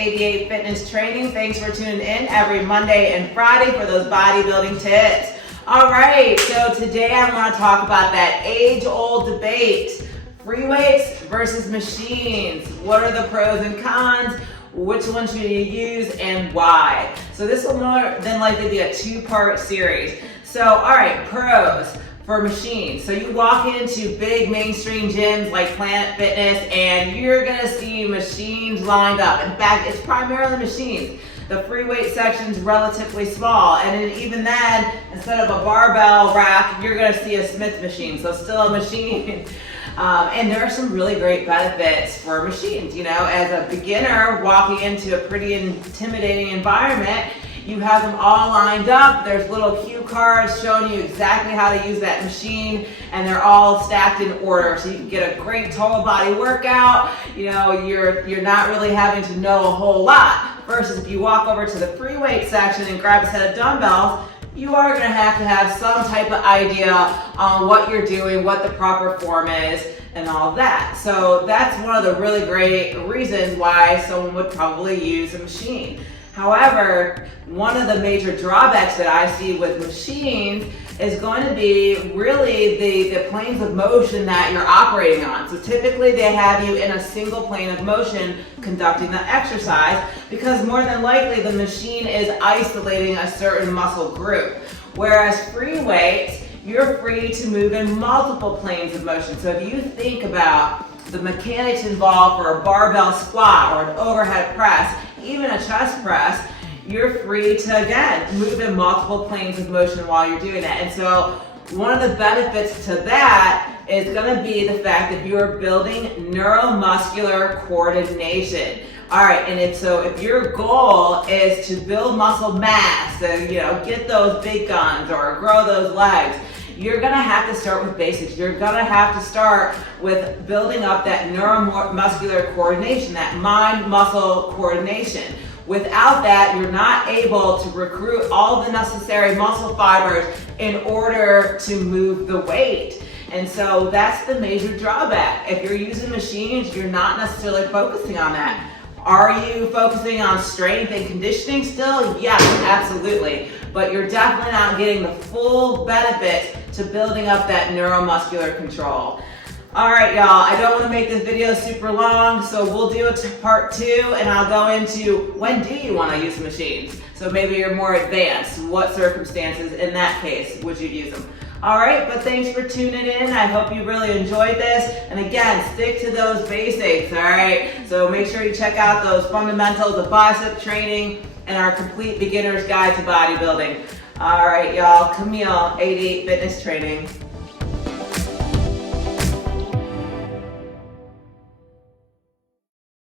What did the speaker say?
88 Fitness Training. Thanks for tuning in every Monday and Friday for those bodybuilding tips. All right, so today I want to talk about that age-old debate, free weights versus machines. What are the pros and cons? Which one should you use and why? So this will more than likely be a two-part series. So, all right, pros for machines. So you walk into big mainstream gyms like Planet Fitness and you're gonna see machines lined up. In fact, it's primarily machines. The free weight section's relatively small, and then even then, instead of a barbell rack, you're gonna see a Smith machine, so still a machine. And there are some really great benefits for machines. You know, as a beginner walking into a pretty intimidating environment, you have them all lined up. There's little cue cards showing you exactly how to use that machine, and they're all stacked in order. So you can get a great total body workout. You know, you're not really having to know a whole lot. Versus if you walk over to the free weight section and grab a set of dumbbells, you are going to have some type of idea on what you're doing, what the proper form is, and all that. So that's one of the really great reasons why someone would probably use a machine. However, one of the major drawbacks that I see with machines is going to be really the planes of motion that you're operating on. So typically they have you in a single plane of motion conducting the exercise because more than likely the machine is isolating a certain muscle group. Whereas free weights, you're free to move in multiple planes of motion. So if you think about the mechanics involved for a barbell squat or an overhead press, even a chest press, you're free to, again, move in multiple planes of motion while you're doing that. And so one of the benefits to that is going to be the fact that you're building neuromuscular coordination. All right, and if your goal is to build muscle mass, so, get those big guns or grow those legs, you're gonna have to start with basics. You're gonna have to start with building up that neuromuscular coordination, that mind-muscle coordination. Without that, you're not able to recruit all the necessary muscle fibers in order to move the weight. And so that's the major drawback. If you're using machines, you're not necessarily focusing on that. Are you focusing on strength and conditioning still? Yes, absolutely. But you're definitely not getting the full benefits to building up that neuromuscular control. All right, y'all, I don't want to make this video super long, so we'll do a part 2, and I'll go into when do you want to use machines. So maybe you're more advanced. What circumstances in that case would you use them? All right, but thanks for tuning in. I hope you really enjoyed this. And again, stick to those basics, all right? So make sure you check out those fundamentals of bicep training and our complete beginner's guide to bodybuilding. All right, y'all, Camille, 88 Fitness Training.